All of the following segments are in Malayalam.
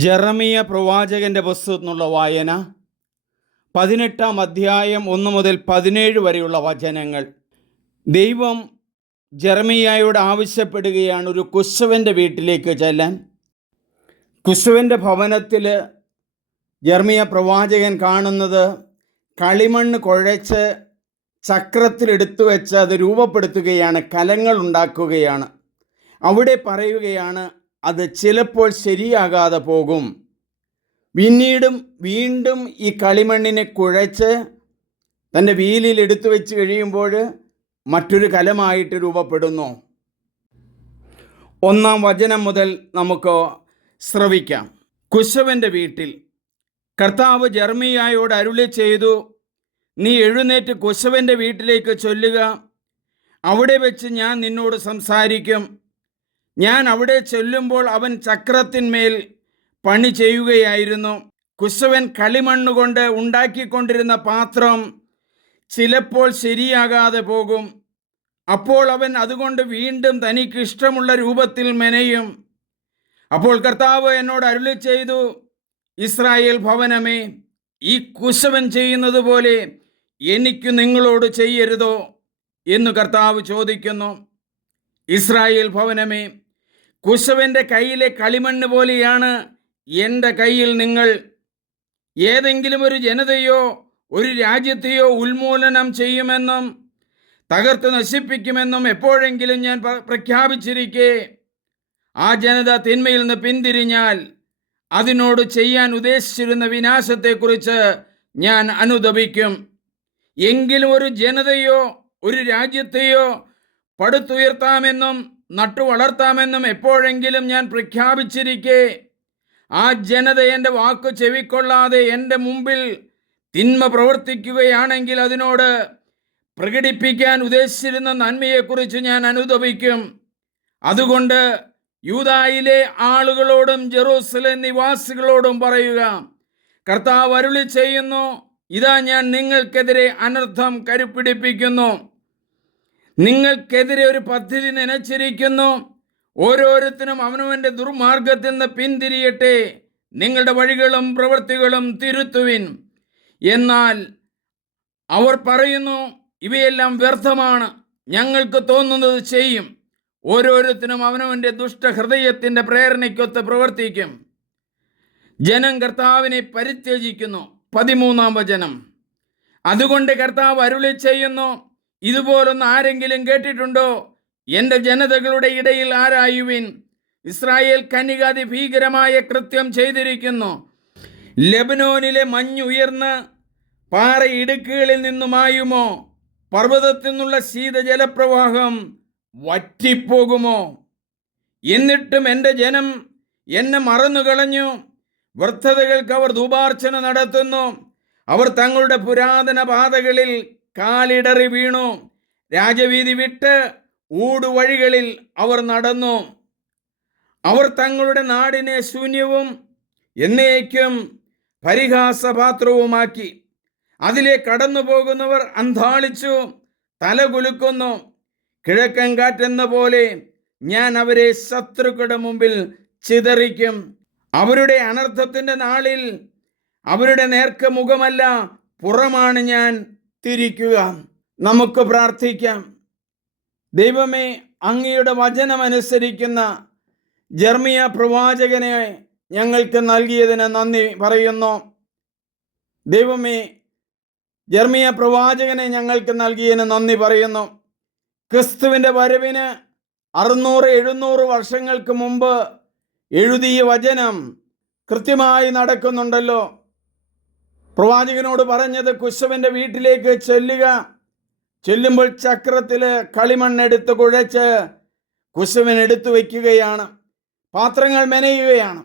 ജെറമിയ പ്രവാചകന്റെ പുസ്തകത്തിനുള്ള വായന 18-ാം അധ്യായം 1 മുതൽ 17 വരെയുള്ള വചനങ്ങൾ. ദൈവം ജെറമിയായോട് ആവശ്യപ്പെടുകയാണ് ഒരു കുശവൻ്റെ വീട്ടിലേക്ക് ചെല്ലാൻ. കുശവൻ്റെ ഭവനത്തിൽ ജെറമിയ പ്രവാചകൻ കാണുന്നത് കളിമണ്ണ് കുഴച്ച് ചക്രത്തിലെടുത്തു വെച്ച് അത് രൂപപ്പെടുത്തുകയാണ്, കലങ്ങൾ ഉണ്ടാക്കുകയാണ്. അവിടെ പറയുകയാണ്, അത് ചിലപ്പോൾ ശരിയാകാതെ പോകും. വീണ്ടും ഈ കളിമണ്ണിനെ കുഴച്ച് തൻ്റെ വീലിൽ എടുത്തു വെച്ച് കഴിയുമ്പോൾ മറ്റൊരു കലമായിട്ട് രൂപപ്പെടുന്നു. 1-ാം വചനം മുതൽ നമുക്ക് ശ്രവിക്കാം. കുശവൻ്റെ വീട്ടിൽ കർത്താവ് ജെറമിയായോട് അരുളി ചെയ്തു, നീ എഴുന്നേറ്റ് കുശവൻ്റെ വീട്ടിലേക്ക് ചൊല്ലുക. അവിടെ വെച്ച് ഞാൻ നിന്നോട് സംസാരിക്കും. ഞാൻ അവിടെ ചെല്ലുമ്പോൾ അവൻ ചക്രത്തിന്മേൽ പണി ചെയ്യുകയായിരുന്നു. കുശവൻ കളിമണ്ണുകൊണ്ട് ഉണ്ടാക്കിക്കൊണ്ടിരുന്ന പാത്രം ചിലപ്പോൾ ശരിയാകാതെ പോകും. അപ്പോൾ അവൻ അതുകൊണ്ട് വീണ്ടും തനിക്ക് ഇഷ്ടമുള്ള രൂപത്തിൽ മെനയും. അപ്പോൾ കർത്താവ് എന്നോട് അരുളി ചെയ്തു, ഇസ്രായേൽ ഭവനമേ, ഈ കുശവൻ ചെയ്യുന്നത് പോലെ എനിക്ക് നിങ്ങളോട് ചെയ്യരുതോ എന്ന് കർത്താവ് ചോദിക്കുന്നു. ഇസ്രായേൽ ഭവനമേ, കുശവൻ്റെ കയ്യിലെ കളിമണ്ണ് പോലെയാണ് എൻ്റെ കയ്യിൽ നിങ്ങൾ. ഏതെങ്കിലും ഒരു ജനതയോ ഒരു രാജ്യത്തെയോ ഉന്മൂലനം ചെയ്യുമെന്നും തകർത്ത് നശിപ്പിക്കുമെന്നും എപ്പോഴെങ്കിലും ഞാൻ പ്രഖ്യാപിച്ചിരിക്കെ ആ ജനത തിന്മയിൽ നിന്ന് പിന്തിരിഞ്ഞാൽ അതിനോട് ചെയ്യാൻ ഉദ്ദേശിച്ചിരുന്ന വിനാശത്തെക്കുറിച്ച് ഞാൻ അനുതപിക്കും. എങ്കിലും ഒരു ജനതയോ ഒരു രാജ്യത്തെയോ പടുത്തുയർത്താമെന്നും നട്ടു വളർത്താമെന്നും എപ്പോഴെങ്കിലും ഞാൻ പ്രഖ്യാപിച്ചിരിക്കെ ആ ജനത എൻ്റെ വാക്ക് ചെവിക്കൊള്ളാതെ എൻ്റെ മുമ്പിൽ തിന്മ പ്രവർത്തിക്കുകയാണെങ്കിൽ അതിനോട് പ്രകടിപ്പിക്കാൻ ഉദ്ദേശിച്ചിരുന്ന നന്മയെക്കുറിച്ച് ഞാൻ അനുതപിക്കും. അതുകൊണ്ട് യൂദായിലെ ആളുകളോടും ജെറൂസലേം നിവാസികളോടും പറയുക, കർത്താവ് അരുളി ചെയ്യുന്നു, ഇതാ ഞാൻ നിങ്ങൾക്കെതിരെ അനർത്ഥം കരുപ്പിടിപ്പിക്കുന്നു. നിങ്ങൾക്കെതിരെ ഒരു പദ്ധതി നനച്ചിരിക്കുന്നു. ഓരോരുത്തരും അവനവൻ്റെ ദുർമാർഗത്തിൽ നിന്ന് പിന്തിരിയട്ടെ. നിങ്ങളുടെ വഴികളും പ്രവൃത്തികളും തിരുത്തുവിൻ. എന്നാൽ അവർ പറയുന്നു, ഇവയെല്ലാം വ്യർത്ഥമാണ്, ഞങ്ങൾക്ക് തോന്നുന്നത് ചെയ്യും. ഓരോരുത്തരും അവനവൻ്റെ ദുഷ്ടഹൃദയത്തിൻ്റെ പ്രേരണയ്ക്കൊത്ത് പ്രവർത്തിക്കും. ജനം കർത്താവിനെ പരിത്യജിക്കുന്നു. 13-ാം വചനം. അതുകൊണ്ട് കർത്താവ് അരുളി ചെയ്യുന്നു, ഇതുപോലൊന്ന് ആരെങ്കിലും കേട്ടിട്ടുണ്ടോ? എൻ്റെ ജനതകളുടെ ഇടയിൽ ആരായുവിൻ. ഇസ്രായേൽ കന്യക അതിഭീകരമായ കൃത്യം ചെയ്തിരിക്കുന്നു. ലെബനോനിലെ മഞ്ഞ് ഉയർന്ന് പാറ ഇടുക്കുകളിൽ നിന്നുമായുമോ? പർവ്വതത്തിൽ നിന്നുള്ള ശീതജലപ്രവാഹം വറ്റിപ്പോകുമോ? എന്നിട്ടും എൻ്റെ ജനം എന്നെ മറന്നുകളഞ്ഞു. വ്യർത്ഥതകൾക്ക് അവർ ധൂപാർച്ചന നടത്തുന്നു. അവർ തങ്ങളുടെ പുരാതന പാതകളിൽ കാലിടറി വീണു. രാജവീതി വിട്ട് ഊടുവഴികളിൽ അവർ നടന്നു. അവർ തങ്ങളുടെ നാടിനെ ശൂന്യവും എന്നേക്കും പരിഹാസപാത്രവുമാക്കി. അതിലെ കടന്നു പോകുന്നവർ അന്ധാളിച്ചു തലകുലുക്കുന്നു. കിഴക്കൻ കാറ്റെന്ന പോലെ ഞാൻ അവരെ ശത്രുക്കളുടെ മുമ്പിൽ ചിതറിക്കും. അവരുടെ അനർത്ഥത്തിൻ്റെ നാളിൽ അവരുടെ നേർക്ക് മുഖമല്ല, പുറമാണ് ഞാൻ തിരിക്കുക. നമുക്ക് പ്രാർത്ഥിക്കാം. ദൈവമേ, അങ്ങയുടെ വചനമനുസരിക്കുന്ന ജെറമിയ പ്രവാചകനെ ഞങ്ങൾക്ക് നൽകിയതിന് നന്ദി പറയുന്നു. ദൈവമേ, ജെറമിയ പ്രവാചകനെ ഞങ്ങൾക്ക് നൽകിയതിന് നന്ദി പറയുന്നു. ക്രിസ്തുവിൻ്റെ വരവിന് 600-700 വർഷങ്ങൾക്ക് മുമ്പ് എഴുതിയ വചനം കൃത്യമായി നടക്കുന്നുണ്ടല്ലോ. പ്രവാചകനോട് പറഞ്ഞത് കുശവൻ്റെ വീട്ടിലേക്ക് ചെല്ലുമ്പോൾ ചക്രത്തിൽ കളിമണ്ണെടുത്ത് കുഴച്ച് കുശവൻ എടുത്തു വയ്ക്കുകയാണ്, പാത്രങ്ങൾ മെനയുകയാണ്.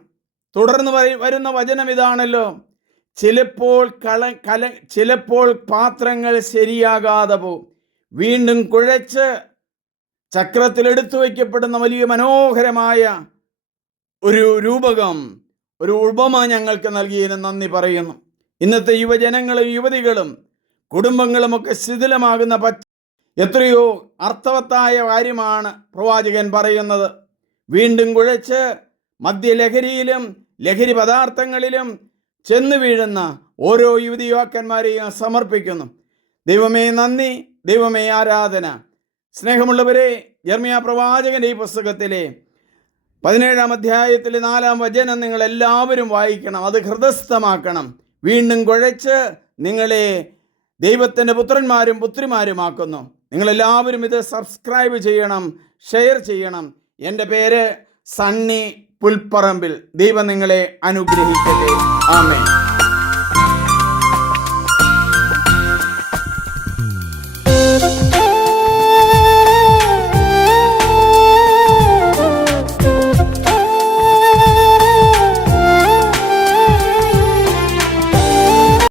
തുടർന്ന് വരുന്ന വചനം ഇതാണല്ലോ, ചിലപ്പോൾ പാത്രങ്ങൾ ശരിയാകാതെ പോകും. വീണ്ടും കുഴച്ച് ചക്രത്തിലെടുത്തു വയ്ക്കപ്പെടുന്ന വലിയ മനോഹരമായ ഒരു രൂപകം, ഒരു ഉപമ ഞങ്ങൾക്ക് നൽകിയതിന് നന്ദി പറയുന്നു. ഇന്നത്തെ യുവജനങ്ങളും യുവതികളും കുടുംബങ്ങളുമൊക്കെ ശിഥിലമാകുന്ന എത്രയോ അർത്ഥവത്തായ കാര്യമാണ് പ്രവാചകൻ പറയുന്നത്. വീണ്ടും കുഴച്ച് മദ്യലഹരിയിലും ലഹരി പദാർത്ഥങ്ങളിലും ചെന്ന് വീഴുന്ന ഓരോ യുവതി യുവാക്കന്മാരെയും സമർപ്പിക്കുന്നു. ദൈവമേ നന്ദി, ദൈവമേ ആരാധന. സ്നേഹമുള്ളവരെ, യിരെമ്യാ പ്രവാചകന്റെ ഈ പുസ്തകത്തിലെ 17-ാം അധ്യായത്തിലെ 4-ാം വചനം നിങ്ങൾ എല്ലാവരും വായിക്കണം, അത് ഹൃദയസ്ഥമാക്കണം. വീണ്ടും കുഴച്ച് നിങ്ങളെ ദൈവത്തിൻ്റെ പുത്രന്മാരും പുത്രിമാരുമാക്കുന്നു. നിങ്ങളെല്ലാവരും ഇത് സബ്സ്ക്രൈബ് ചെയ്യണം, ഷെയർ ചെയ്യണം. എൻ്റെ പേര് സണ്ണി പുൽപ്പറമ്പിൽ. ദൈവം നിങ്ങളെ അനുഗ്രഹിക്കട്ടെ. ആമേൻ.